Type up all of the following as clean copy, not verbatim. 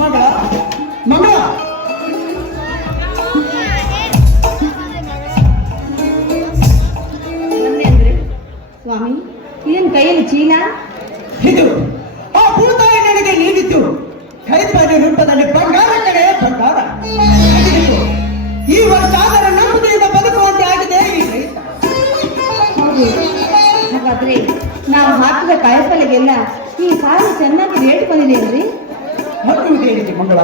ಮಗಳ ಮಗಳ ಸ್ವಾಮಿ, ಇದೇನು ಕೈಯಲ್ಲಿ ಚೀಲ? ಇದು ಆ ಭೂತಾಯಿ ನನಗೆ ನೀಡಿದ್ದು ಕೈಪಾಡಿ ರೂಪದಲ್ಲಿ ಬಂಗಾರ ಕಡೆ ಬಂಗಾರ. ಈ ವರ್ಷ ಅದರ ನಂಬುದರಿಂದ ಬದುಕುವಂತೆ ಆಗಿದೆ ಈ ರೈತ. ಹೌದು, ಹಾಗಾದ್ರೆ ನಾವು ಹಾಕಿದ ಕಾಯಿಪಲ್ಲೆಗೆಲ್ಲ ಈ ಸಾರು ಚೆನ್ನಾಗಿ ರೇಟ್ ಬಂದಿದೆ ಅಲ್ರಿ? ಹತ್ತುವುದೇನಿದೆ ಮಗಳ,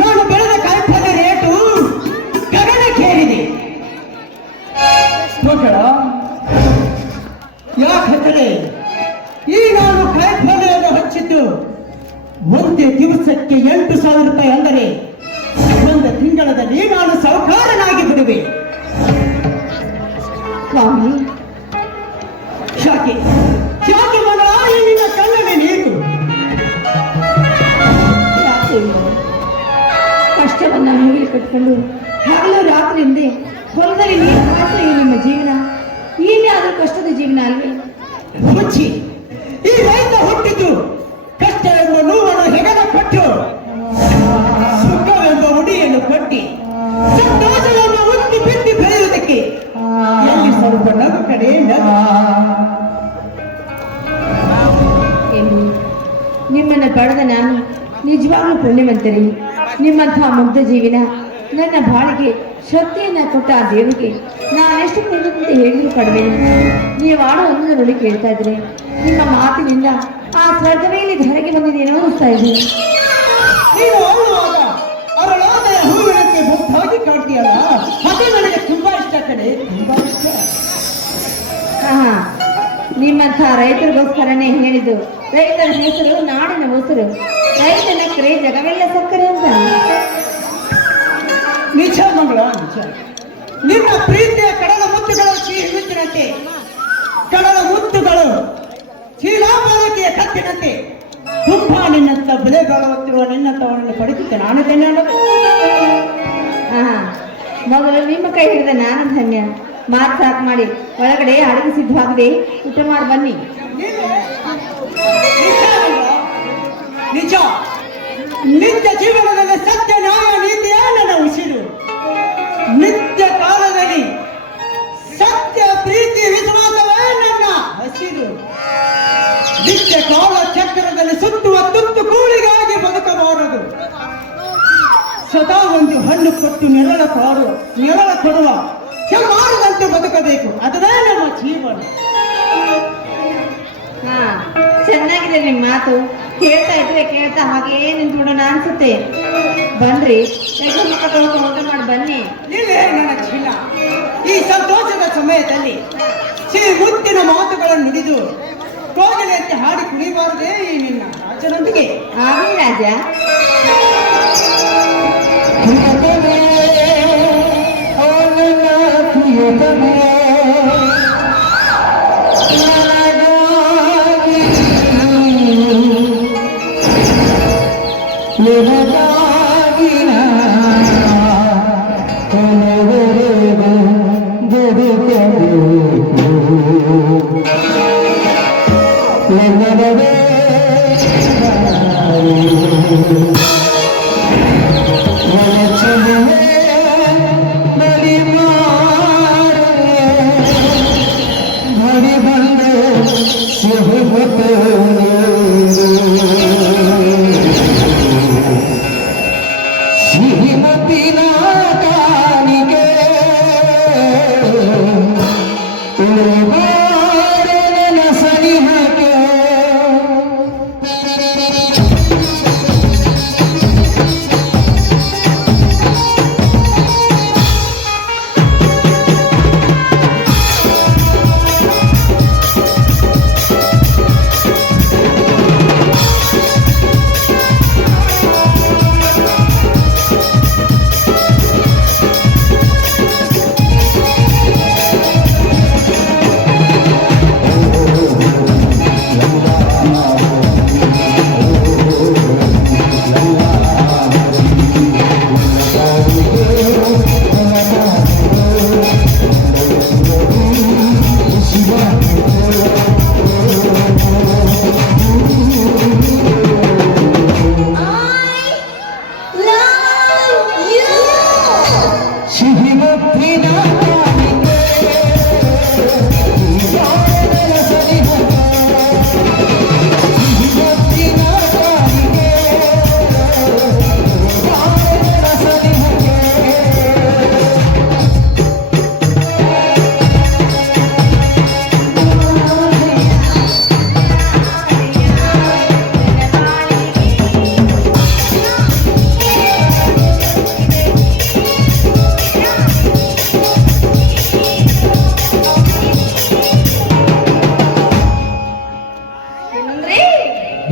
ನಾನು ಬೆಳೆದ ಕಾಯಿಪಲ್ಯ ರೇಟು ಗಗನಕ್ಕೇರಿದೆ ಮಗಳ. ಯಾಕಂದರೆ ಈ ನಾನು ಕಾಯಿಪಲ್ಯವನ್ನು ಹಚ್ಚಿದ್ದು ಒಂದೇ ದಿವಸಕ್ಕೆ 8,000 ರೂಪಾಯಿ, ಅಂದರೆ ಒಂದು ತಿಂಗಳಲ್ಲಿ ನಾನು ಸಾಹುಕಾರನಾಗಿ ಬಿಡುವೆ. ಸ್ವಾಮಿ, ಯಾಕೆ ಯಾಕೆ ಮಗಳ ಈ ನಿನ್ನ ಕಣ್ಣಲ್ಲಿ ನೀರು? ಯಾಕೆ ಕಷ್ಟವನ್ನ ಮೂಗಿಲಿ ಕಟ್ಕೊಂಡು ಹಗಲು ರಾತ್ರಿ ಹಿಂದೆ ಹೊಲದಲ್ಲಿ ನೀರು ಮಾತ್ರ ಈ ನಿಮ್ಮ ಜೀವನ. ಈಗಲೇ ಆದ್ರೂ ಕಷ್ಟದ ಜೀವನ ಅಲ್ವೇ? ಮುಚ್ಚಿ, ಈ ರೈತ ಹುಟ್ಟಿದ್ದು ಕಷ್ಟ ಎಂಬ ನೋವನ್ನು ಹೆಗಲ ಕೊಟ್ಟು, ಸುಖವೆಂಬ ಉಡಿಯನ್ನು ಕಟ್ಟಿ, ಸಂತೋಷವನ್ನು ಉತ್ತಿ ಬಿತ್ತಿ ಬೆಳೆಯುವುದಕ್ಕೆ ಎಲ್ಲಿ ಸ್ವಲ್ಪ ನಗು ಕಡೆ ಏನು, ನಿಮ್ಮನ್ನು ಪಡೆದ ನಾನು ನಿಜವಾಗ್ಲೂ ಪುಣ್ಯವಂತರಿ. ನಿಮ್ಮಂತಹ ಮುಗ್ಧ ಜೀವಿನ ನನ್ನ ಬಾಳಿಗೆ ಶಕ್ತಿಯನ್ನ ಕೊಟ್ಟ ಆ ದೇವಿಗೆ ನಾನೆಷ್ಟು ಪುಣ್ಯದಿಂದ ಹೇಳಿದ್ರು ಕಡಿಮೆ. ನೀವು ಆಡೋ ಒಂದು ನೋಡಿ ಕೇಳ್ತಾ ಇದ್ರೆ ನಿಮ್ಮ ಮಾತಿನಿಂದ ಆ ಸ್ವರ್ಗವೇ ಇಲ್ಲಿ ಧರೆಗೆ ಬಂದಿದ್ದೇನೋ ಅನಿಸ್ತಾ ಇದೆ. ನೀನು ಆಡುವಾಗ ಅರಳಾದ ಹೂವಿನಕ್ಕೆ ಮುಗ್ಧಾಗಿ ಕಾಣ್ತೀಯಲ್ಲ, ಅದು ನನಗೆ ತುಂಬಾ ಇಷ್ಟ ಕಡೆ, ತುಂಬಾ ಇಷ್ಟ. ಹಾ, ನಿಮ್ಮಂಥ ರೈತರಿಗೋಸ್ಕರನೇ ಹೇಳಿದ್ದು. ರೈತರ ಹೆಸರು ನಾಡಿನ ಉಸಿರು, ರೈತನ ಕ್ರೇ ಜಗವೆಲ್ಲ ಸಕ್ಕರೆ ಅಂತ. ನಿಜ ಮಗಳ, ನಿಜ. ನಿನ್ನ ಪ್ರೀತಿಯ ಕಡಲ ಮುತ್ತುಗಳು ಹಿಡಿತಿನಂತೆ, ಕಡಲ ಮುತ್ತುಗಳು ಶೀಲಾಪಾಲಕಿಯ ಕತ್ತಿನಂತೆ ತುಂಬಾ ನಿನ್ನಂತ ಬೆಲೆ ಬಾಳುತ್ತಿರುವ ನಿನ್ನಂತವರನ್ನು ಪಡೆದಿದ್ದೆ ನಾನು ಧನ್ಯ. ಹಾ, ಮೊದಲು ನಿಮ್ಮ ಕೈ ಹಿಡಿದ ನಾನು ಧನ್ಯ. ಮಾತು ಸಾಕು ಮಾಡಿ, ಒಳಗಡೆ ಅಡುಗೆ ಸಿದ್ಧವಾಗಿದೆ, ಊಟ ಮಾಡಿ ಬನ್ನಿ. ನಿಜ, ನಿತ್ಯ ಜೀವನದಲ್ಲಿ ಸತ್ಯ ನ್ಯಾಯ ನೀತಿಯ ನನ್ನ ಉಸಿರು. ನಿತ್ಯ ಕಾಲದಲ್ಲಿ ಸತ್ಯ ಪ್ರೀತಿ ವಿಶ್ವಾಸವೇ ನನ್ನ ಹಸಿರು. ನಿತ್ಯ ಕಾಲ ಚಕ್ರದಲ್ಲಿ ಸುತ್ತುವ ತುತ್ತು ಕೂಳಿಗಾಗಿ ಬದುಕಬಾರದು. ಸದಾ ಒಂದು ಹಣ್ಣು ಕೊಟ್ಟು ನೆರಳ ಕೊಡುವ ಹೆಮ್ಮಾರದಂತೆ ಬದುಕಬೇಕು. ಅದೇ ನಮ್ಮ ಜೀವನ. ಹಾ, ಚೆನ್ನಾಗಿದೆ ನಿಮ್ಮ ಮಾತು. ಕೇಳ್ತಾ ಇದ್ರೆ ಕೇಳ್ತಾ ಹಾಗೇ ನಿಂತ್ಬಿಡೋಣ ಅನ್ಸುತ್ತೆ. ಬನ್ರಿ, ಮುಖ ತೊಳ್ಕೊಂಡು ಊಟ ಮಾಡಿ ಬನ್ನಿ. ಇಲ್ಲೇ ನನ್ನ ಚಿನ್ನ, ಈ ಸಂತೋಷದ ಸಮಯದಲ್ಲಿ ಸಿಹಿ ಮುತ್ತಿನ ಮಾತುಗಳನ್ನು ನುಡಿದು ಕೋಗಿಲೆ ಅಂತ ಹಾಡಿ ಕುಣಿಬಾರದೇ ಈ ನಿನ್ನ ರಾಜನೊಂದಿಗೆ? ಆಗಲಿ ರಾಜ.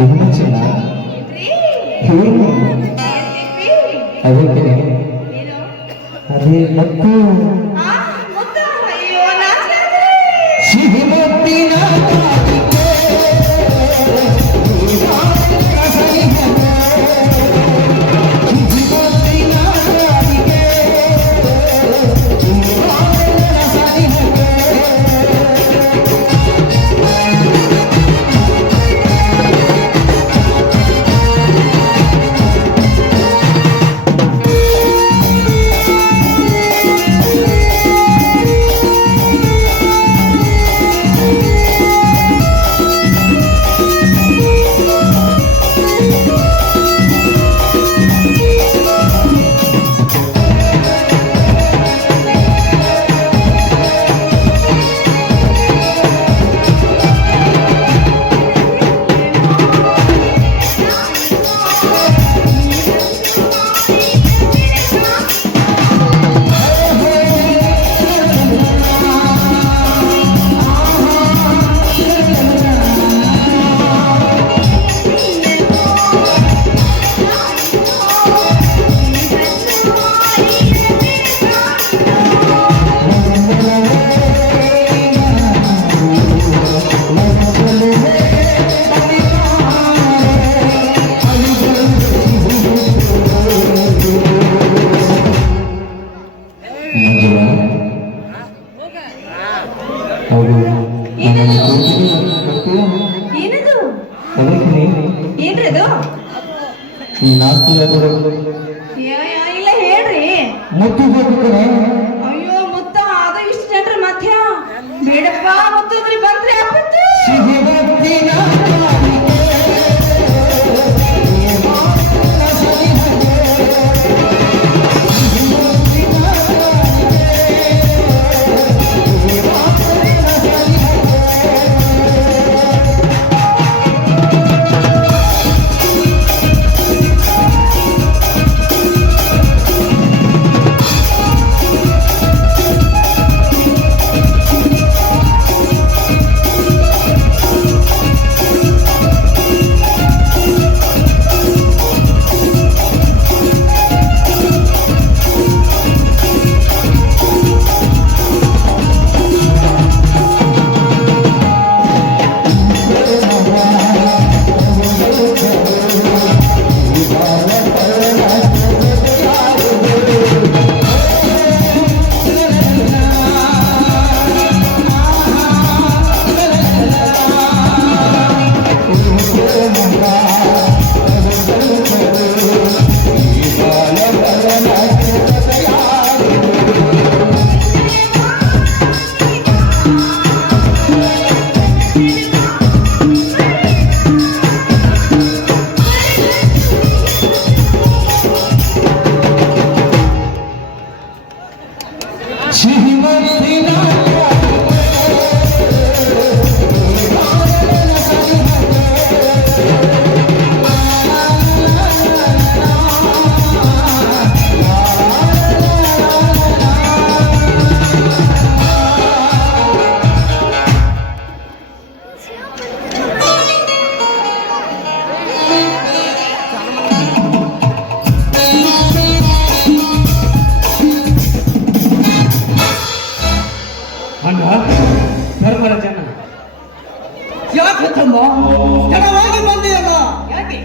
ಏನು ಚಿನ್ನ ಏನು ಅದಕ್ಕೆ ಅದೇ ಮತ್ತು ಸಿಹಿಮುತ್ತಿನ ಏನದು ಅದಕ್ಕೆ ಏನ್ರದು ಈ ನಾಲ್ಕು ಇಲ್ಲ ಹೇಳ್ರಿ ಮುತ್ತು ಕೊಟ್ಟಿದ್ದೇನೆ ಅಯ್ಯೋ ಮುತ್ತ ಅದು ಇಷ್ಟು ಜನರ ಮಧ್ಯ ಬೇಡಪ್ಪ ಮುತ್ತದ್ರಿ ಬಂದ್ರಿ ಅಪ್ಪತ್ತು ಸಿಹಿಮುತ್ತಿನ ಅಣ್ಣ ಧರ್ಮರಾಜನ ಯಾಕೆ ತಮ್ಮ ತಡವಾಗಿ ಬಂದೆಯಲ್ಲ ಯಾಕೆ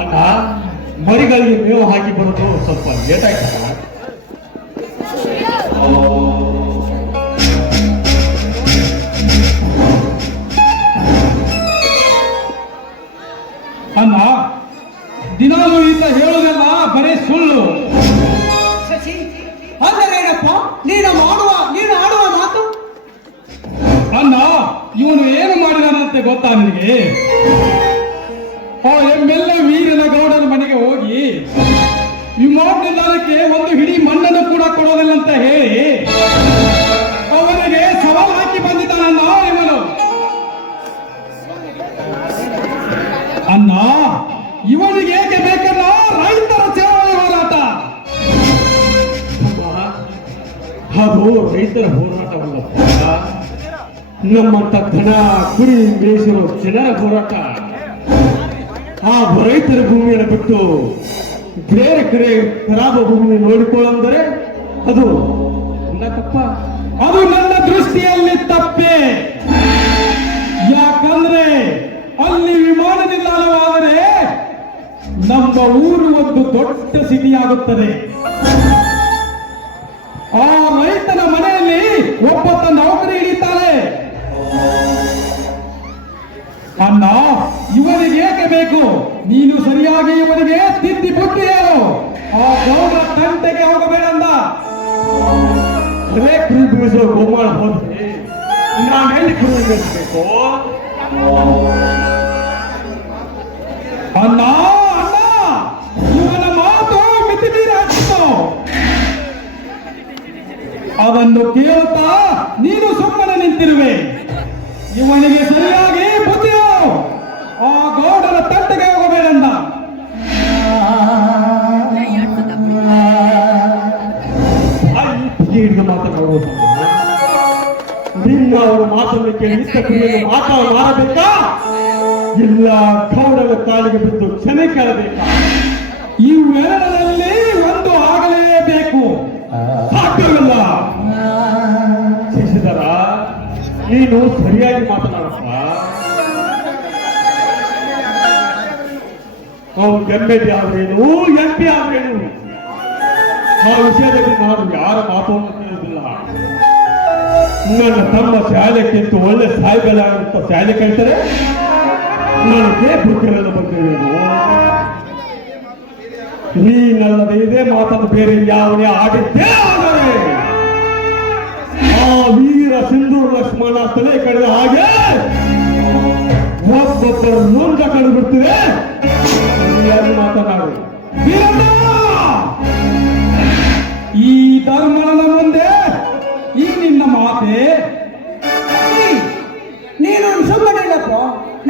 ಅಣ್ಣ ಮರಿಗಳಿಗೆ ಮೇವು ಹಾಕಿ ಬರೋದು ಸ್ವಲ್ಪ ಲೇಟ್ ಆಯ್ತಲ್ಲ. ಅಣ್ಣ ದಿನಾಲು ಈತ ಹೇಳುವುದೆಲ್ಲ ಬರೀ ಸುಳ್ಳು. ಶಶಿ ಅಂದರೇನಪ್ಪ ನೀನು ಆಡುವ ಮಾತು ಅಣ್ಣ ಇವನು ಏನು ಮಾಡಿದಾನಂತೆ ಗೊತ್ತಾ ನಿನಗೆ? ಎಮ್ಮೆಲ್ಲ ವೀರನ ಗೌಡನ ಮನೆಗೆ ಹೋಗಿ ವಿಮಾನ ನಿಲ್ದಾಣಕ್ಕೆ ಒಂದು ಹಿಡಿ ಮಣ್ಣನ್ನು ಕೂಡ ಕೊಡೋದಿಲ್ಲ ಅಂತ ಹೇಳಿ ಅವನಿಗೆ ಸವಾಲು ಹಾಕಿ ಬಂದಿದ್ದಾನಣ್ಣ ಇವನು. ಅಣ್ಣ ಇವನಿಗೆ ಏಕೆ ಬೇಕಲ್ಲ ರೈತರ ಸೇವಾ ಹೋರಾಟ. ಅದು ರೈತರ ಹೋರಾಟವಲ್ಲ, ನಮ್ಮಂತ ದನ ಕುರಿ ಮೇಯಿಸಿರೋ ಜನರ ಹೋರಾಟ. ಆ ರೈತರ ಭೂಮಿಯನ್ನು ಬಿಟ್ಟು ಬೇರೆ ಕಡೆ ಖರಾಬ ಭೂಮಿ ನೋಡಿಕೊಳ್ಳಂದರೆ ಅದು ನನ್ನ ತಪ್ಪ. ಅದು ನನ್ನ ದೃಷ್ಟಿಯಲ್ಲಿ ತಪ್ಪೆ. ಯಾಕಂದ್ರೆ ಅಲ್ಲಿ ವಿಮಾನ ನಿಲ್ದಾಣವಾದರೆ ನಮ್ಮ ಊರು ಒಂದು ದೊಡ್ಡ ಸಿಟಿ ಆಗುತ್ತದೆ. ಆ ರೈತನ ಮನೆಯಲ್ಲಿ ಒಬ್ಬತ್ತ ನೌಕರಿ ಹಿಡಿತಾನೆ. ಅಣ್ಣ, ಇವನಿಗೆ ಏಕೆ ಬೇಕು? ನೀನು ಸರಿಯಾಗಿ ಇವನಿಗೆ ತಿದ್ದಿ ಬುದ್ಧಿ ಹೇಳು. ಆ ಗೌಡ ತಂಟೆಗೆ ಹೋಗಬೇಡಂದ. ಕುರಿ ಬೀಳಿಸೋ ಗೋಮಾಳ ಹೋದ್ರೆ ನಾವೆಲ್ಲಿ ಕುರಿ ಬೀಳಿಸ್ಬೇಕು? ಅಣ್ಣ ಅಣ್ಣ, ಇವನ ಮಾತು ಮಿತಿ ಮೀರಿ ಹಾಕಿತ್ತು. ಅವನ್ನು ಕೇಳುತ್ತಾ ನೀನು ಸುಮ್ಮನೆ ನಿಂತಿರುವೆ. ಇವನಿಗೆ ಸರಿಯಾಗಿ ಬುದ್ಧಿ ಹೇಳು. ಆ ಗೌಡನ ತಂಟೆಗೆ ಹೋಗಬೇಡಂದ. ಹಿಡಿದು ಮಾತನಾಡುವುದು ನಿನ್ನ ಅವರ ಮಾತನ್ನು ಕೇಳಿ ಮಾತನಾಡಬೇಕಾ? ಇಲ್ಲ ಗೌಡನ ಕಾಲಿಗೆ ಬಿದ್ದು ಕ್ಷಮೆ ಕೇಳಬೇಕಾ? ಇವೆರಡರಲ್ಲಿ ಒಂದು ಆಗಲೇಬೇಕು. ಸಾಧ್ಯವಿಲ್ಲ. ಶಿಶಿಧರ, ನೀನು ಸರಿಯಾಗಿ ಮಾತನಾಡಪ್ಪ. ಅವನು ಎಮ್ಮೆಡಿ ಆದ್ರೇನು, ಎಂಪಿ ಆದ್ರೇನು, ಆ ವಿಷಯದಲ್ಲಿ ನಾನು ಯಾರ ಮಾತನ್ನು ಕೇಳುವುದಿಲ್ಲ. ನನ್ನ ತಮ್ಮ ಶಾಲೆಕ್ಕಿಂತ ಒಳ್ಳೆ ಸಾಯಿಗಳಾಗುತ್ತ ಶಾಲೆ ಕಲಿತರೆ ನನಗೆ ಬುದ್ಧಿರಲು ಬಂದಿರುವುದು. ನೀನಲ್ಲದೆ ಇದೇ ಮಾತನ್ನು ಬೇರೆ ಯಾವನೇ ಆಡಿದ್ದೇ ಆದರೆ ಆ ವೀರ ಸಿಂಧೂರು ಲಕ್ಷ್ಮಣ ತಲೆ ಕಡಿದ ಹಾಗೆ ಒಬ್ಬೊಬ್ಬರು ನೊಂದ ಕಡಿದು ಬಿಡ್ತಿದೆ. ಮಾತನಾಡು ವೀರಣ್ಣ. ಈ ಧರ್ಮನ ಮುಂದೆ ಈ ನಿನ್ನ ಮಾತೆ. ನೀನು ಸುಮ್ಮನೆ ಇಲ್ಲಪ್ಪ,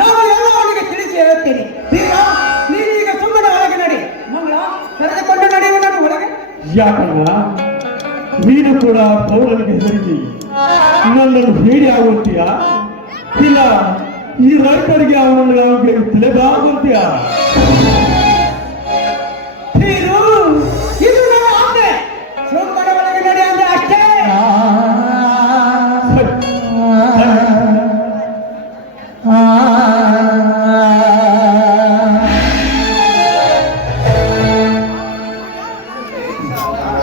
ನಾನು ಎಲ್ಲ ಅವನಿಗೆ ತಿಳಿಸಿ ಹೇಳುತ್ತೇನೆ. ನೀನೀಗ ಸುಮ್ಮನೆ ಒಳಗೆ ನಡಿ. ಮಂಗಳ ಕರೆದುಕೊಂಡು ನಡೆಯುವ ನಾನು ಒಳಗೆ. ಯಾಕಣ್ಣ, ನೀನು ಕೂಡ ಪೌರನಿಗೆ ಹೆದರಿಕೆ ನನ್ನನ್ನು ಹೇಳಿ ಆಗುತ್ತೀಯ? ಇಲ್ಲ ಈ ರೈತರಿಗೆ ಅವನನ್ನು ತಿಳಿದಾಗುತ್ತೀಯ? ಇದು ನನ್ನ ಆಜ್ಞೆ. ಸುಮ್ಮನೆ ಒಳಗೆ ನಡಿ ಅಂದ್ರೆ ಅಷ್ಟೇ.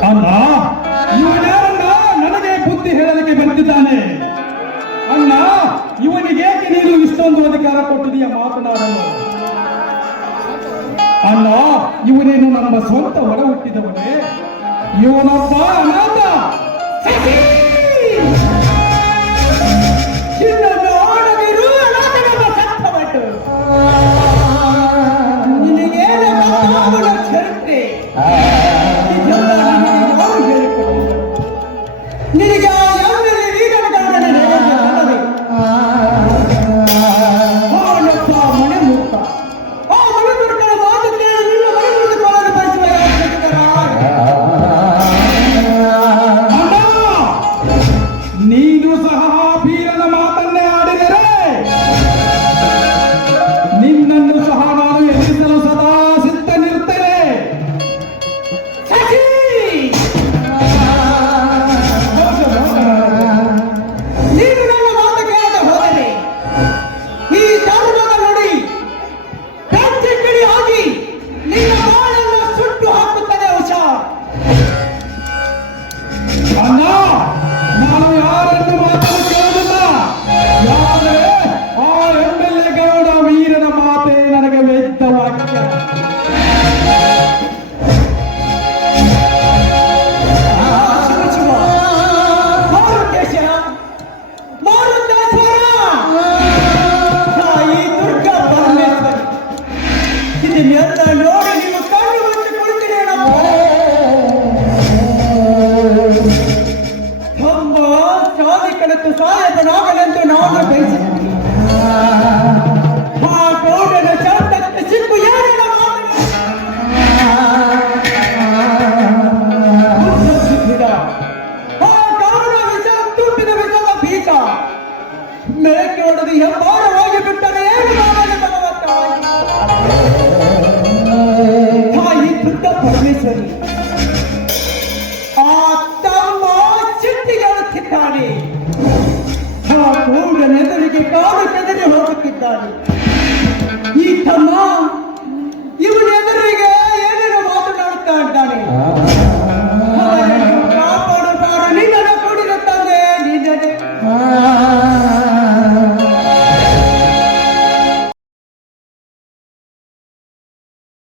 ಅಣ್ಣ, ಇವನ್ಯಾರನ್ನ ನನಗೆ ಬುದ್ಧಿ ಹೇಳಲಿಕ್ಕೆ ಬಂದಿದ್ದಾನೆ? ಅಣ್ಣ, ಇವನಿಗೇಕೆ ನೀನು ಇಷ್ಟೊಂದು ಅಧಿಕಾರ ಕೊಟ್ಟಿದೀಯ ಮಾತನಾಡಲು? ಅಣ್ಣ, ಇವನೇನು ನಮ್ಮ ಸ್ವಂತ ಒಳ ಹುಟ್ಟಿದವನೇ? ಇವನೊಬ್ಬ ಅನಾಥ.